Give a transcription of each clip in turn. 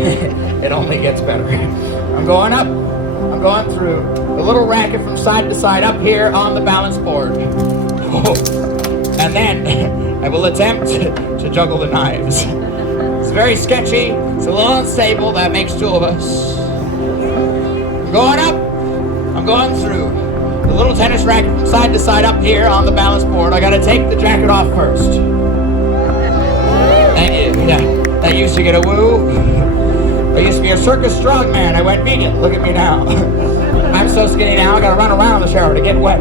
It only gets better. I'm going up. I'm going through the little racket from side to side up here on the balance board. Oh. And then I will attempt to juggle the knives. It's very sketchy. It's a little unstable. That makes two of us. I'm going up. I'm going through the little tennis racket from side to side up here on the balance board. I gotta take the jacket off first. Thank you. Yeah, that used to get a woo. I used to be a circus strongman. I went vegan. Look at me now. I'm so skinny now, I gotta run around the shower to get wet.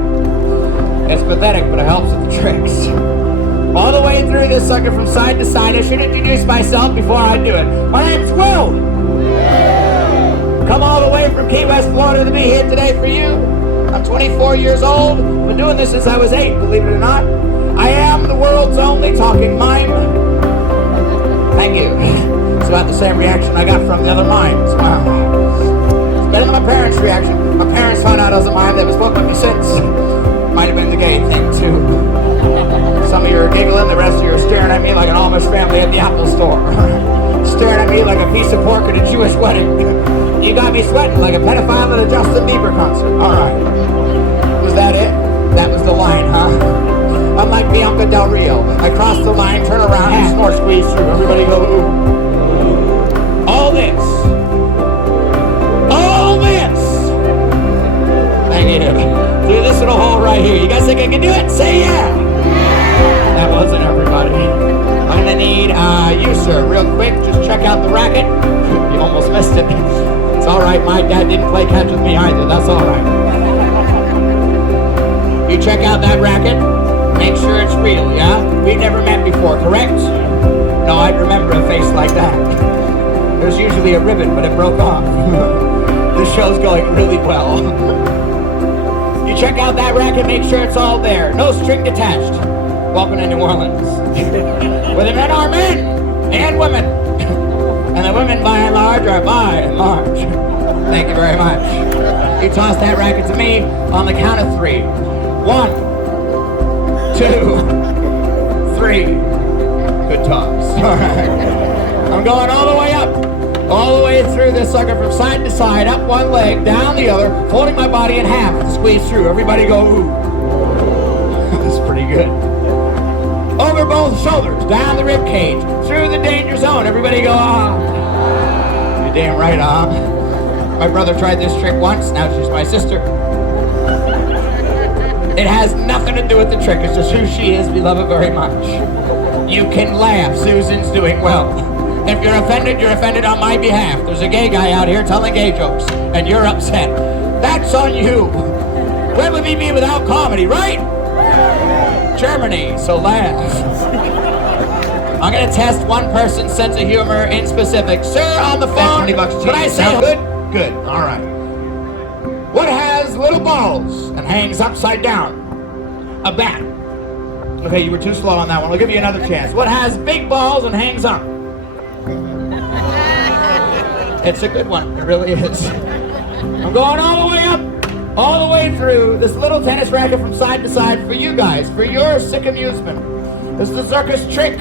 It's pathetic, but it helps with the tricks. All the way through this sucker from side to side. I should introduce myself before I do it. My name's Will. Come all the way from Key West, Florida to be here today for you. I'm 24 years old. I've been doing this since I was 8, believe it or not. I am the world's only talking mime. Thank you. It's about the same reaction I got from the other mimes. Wow. It's better than my parents' reaction. My parents found out I was a mime. They haven't spoken to me since. Might have been the gay thing, too. Some of you are giggling, the rest of you are staring at me like an Amish family at the Apple store. Staring at me like a piece of pork at a Jewish wedding. You got me sweating like a pedophile at a Justin Bieber concert. All right. Was that it? That was the line, huh? Unlike Bianca Del Rio, I cross the line, turn around, and snort, squeeze through. Everybody go, ooh. All this. All this. Thank you. Through this little hole right here. You guys think I can do it? Say yeah. That wasn't everybody. I'm gonna need you, sir, real quick. Just check out the racket. You almost missed it. It's all right. My dad didn't play catch with me either. That's all right. You check out that racket. Make sure it's real, yeah? We've never met before, correct? No, I'd remember a face like that. There's usually a ribbon, but it broke off. This show's going really well. You check out that racket, make sure it's all there. No string attached. Welcome to New Orleans. Where the men are men and women. And the women, by and large, are by and large. Thank you very much. You toss that racket to me on the count of 3. 1, 2, 3. Good toss. All right. I'm going all the way up. All the way through this sucker from side to side, up one leg, down the other, holding my body in half to squeeze through. Everybody go, ooh. That's pretty good. Over both shoulders, down the rib cage, through the danger zone. Everybody go, ah. You're damn right, ah. My brother tried this trick once, now she's my sister. It has nothing to do with the trick, it's just who she is. We love her very much. You can laugh, Susan's doing well. If you're offended on my behalf. There's a gay guy out here telling gay jokes, and you're upset. That's on you. Where would we be without comedy, right? Germany, so laugh. I'm gonna test one person's sense of humor in specific. Sir, on the phone, could I say good? Good, all right. What has little balls and hangs upside down? A bat. Okay, you were too slow on that one. I'll give you another chance. What has big balls and hangs up? It's a good one, it really is. I'm going all the way up, all the way through this little tennis racket from side to side for you guys, for your sick amusement. This is the circus trick.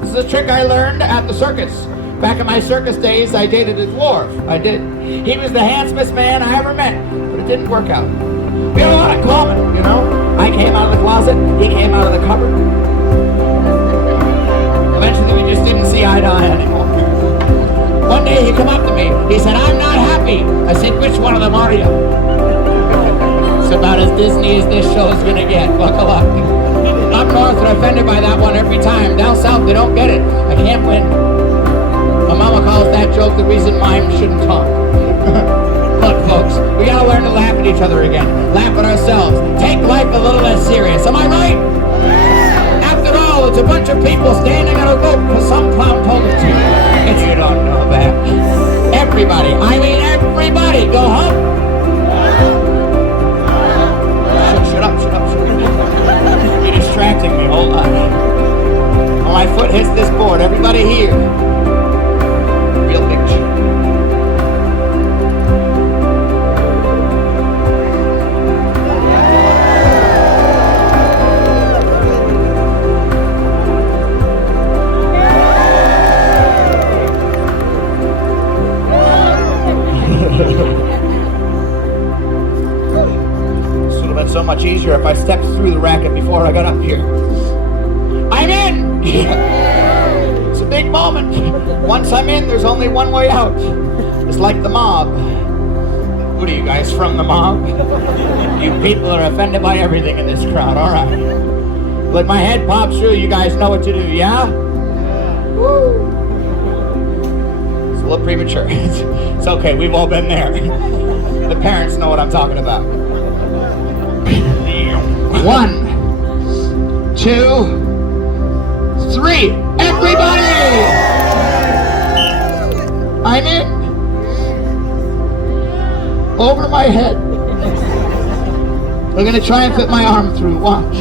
This is a trick I learned at the circus. Back in my circus days, I dated a dwarf. I did. He was the handsomest man I ever met, but it didn't work out. We had a lot in common, you know? I came out of the closet, he came out of the cupboard. Eventually, we just didn't see eye to eye anymore. One day he come up to me, he said, I'm not happy. I said, which one of them are you? It's about as Disney as this show is gonna get, buckle up. Up north they're offended by that one every time. Down south they don't get it. I can't win. My mama calls that joke the reason mimes shouldn't talk. Look folks, we gotta learn to laugh at each other again. Laugh at ourselves. Take life a little less serious, am I right? After all, it's a bunch of people standing on a rope because some clown told them to. And you don't know that. Everybody, I mean everybody, go home. Shut up. You're distracting me, hold on. When my foot hits this board, everybody here. Real picture. easier if I stepped through the racket before I got up here. I'm in! It's a big moment. Once I'm in, there's only one way out. It's like the mob. What are you guys, from the mob? You people are offended by everything in this crowd, alright. But my head pops through, you guys know what to do, yeah? Woo! It's a little premature. It's okay, we've all been there. The parents know what I'm talking about. 1, 2, 3. Everybody! I'm in. Over my head. We're gonna try and fit my arm through. Watch.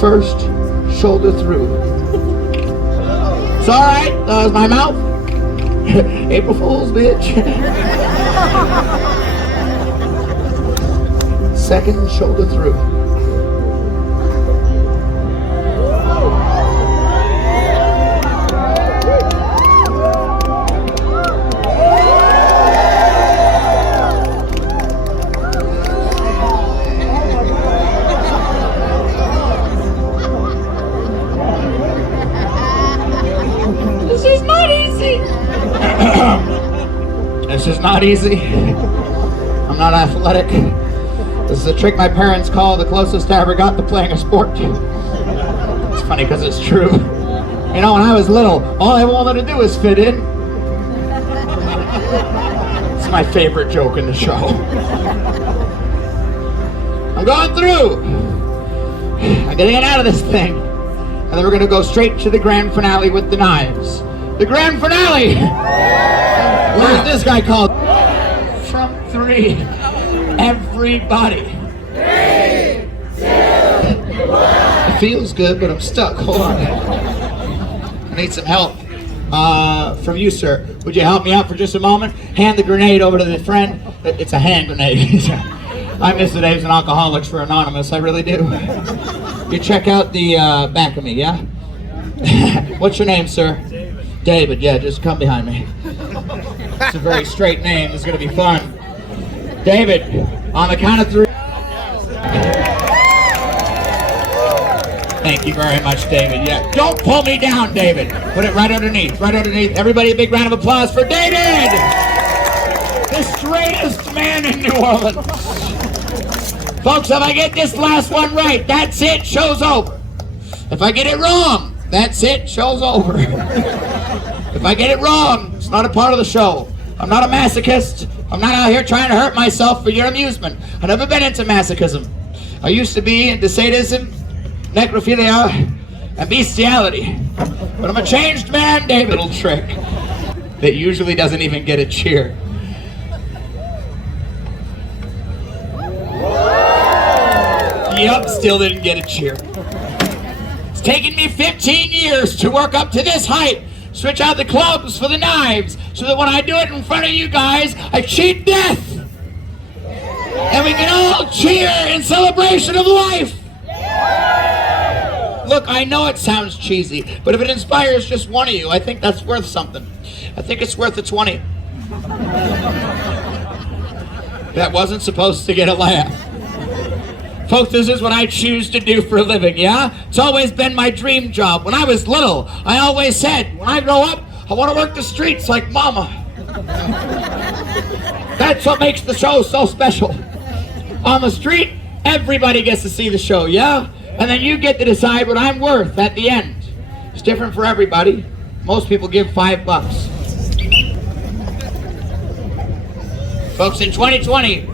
First, shoulder through. It's alright. That was my mouth. April Fool's, bitch. Second, shoulder through. This is not easy. This is not easy. I'm not athletic. This is a trick my parents call the closest I ever got to playing a sport. It's funny because it's true. You know, when I was little, all I wanted to do was fit in. It's my favorite joke in the show. I'm going through. I gotta get out of this thing. And then we're gonna go straight to the grand finale with the knives. The grand finale! What is this guy called? From 3. Everybody. 3, 2, 1. It feels good, but I'm stuck. Hold on. I need some help from you, sir. Would you help me out for just a moment? Hand the grenade over to the friend. It's a hand grenade. I miss the days in Alcoholics for Anonymous. I really do. You check out the back of me, yeah? What's your name, sir? David. Yeah, just come behind me. It's a very straight name. It's going to be fun. David, on the count of 3. Thank you very much, David. Yeah, don't pull me down, David. Put it right underneath, right underneath. Everybody, a big round of applause for David! The straightest man in New Orleans. Folks, if I get this last one right, that's it, show's over. If I get it wrong, that's it, show's over. If I get it wrong, it's not a part of the show. I'm not a masochist. I'm not out here trying to hurt myself for your amusement. I've never been into masochism. I used to be into sadism, necrophilia, and bestiality. But I'm a changed man, David. Little trick that usually doesn't even get a cheer. Yup, still didn't get a cheer. It's taken me 15 years to work up to this height. Switch out the clubs for the knives, so that when I do it in front of you guys, I cheat death. And we can all cheer in celebration of life. Look, I know it sounds cheesy, but if it inspires just one of you, I think that's worth something. I think it's worth a 20. That wasn't supposed to get a laugh. Folks, this is what I choose to do for a living, yeah? It's always been my dream job. When I was little, I always said, when I grow up, I want to work the streets like Mama. That's what makes the show so special. On the street, everybody gets to see the show, yeah? And then you get to decide what I'm worth at the end. It's different for everybody. Most people give $5. Folks, in 2020,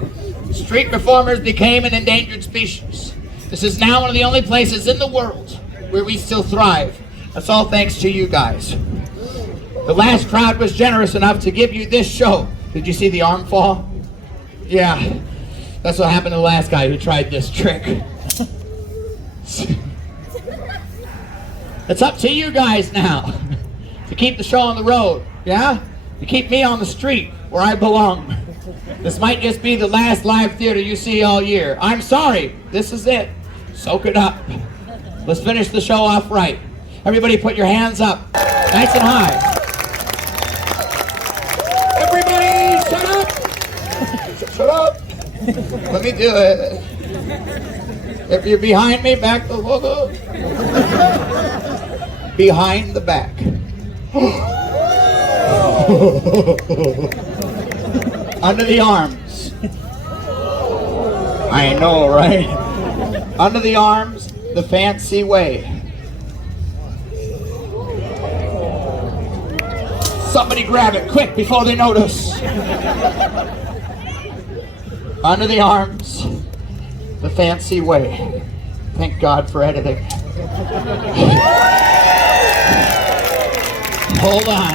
street performers became an endangered species. This is now one of the only places in the world where we still thrive. That's all thanks to you guys. The last crowd was generous enough to give you this show. Did you see the arm fall? Yeah, that's what happened to the last guy who tried this trick. It's up to you guys now to keep the show on the road, yeah? To keep me on the street where I belong. This might just be the last live theater you see all year. I'm sorry, this is it. Soak it up. Let's finish the show off right. Everybody put your hands up, nice and high. Everybody Let me do it. If you're behind me, back the logo. Behind the back. Under the arms. I know, right? Under the arms, the fancy way. Somebody grab it quick before they notice. Under the arms, the fancy way. Thank God for editing. Hold on.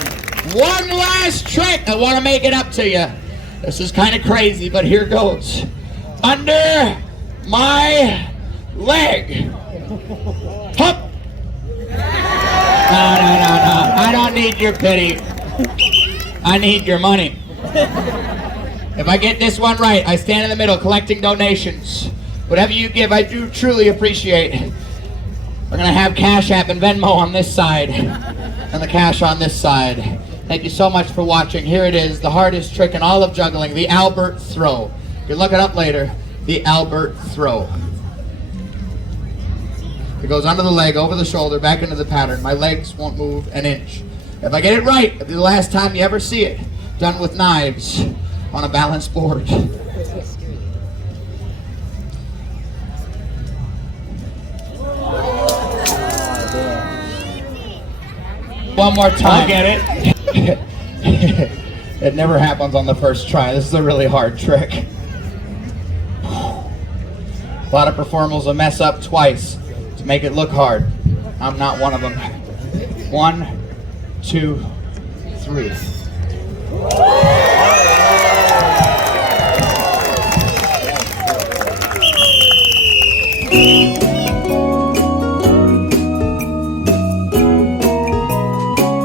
One last trick. I want to make it up to you. This is kind of crazy, but here goes. Under my leg. Hup. No. I don't need your pity. I need your money. If I get this one right, I stand in the middle collecting donations. Whatever you give, I do truly appreciate. We're going to have Cash App and Venmo on this side, and the cash on this side. Thank you so much for watching. Here it is, the hardest trick in all of juggling, the Albert throw. You can look it up later, the Albert throw. It goes under the leg, over the shoulder, back into the pattern. My legs won't move an inch. If I get it right, it'll be the last time you ever see it done with knives on a balanced board. One more time. I'll get it. It never happens on the first try. This is a really hard trick. A lot of performers will mess up twice to make it look hard. I'm not one of them. 1, 2, 3.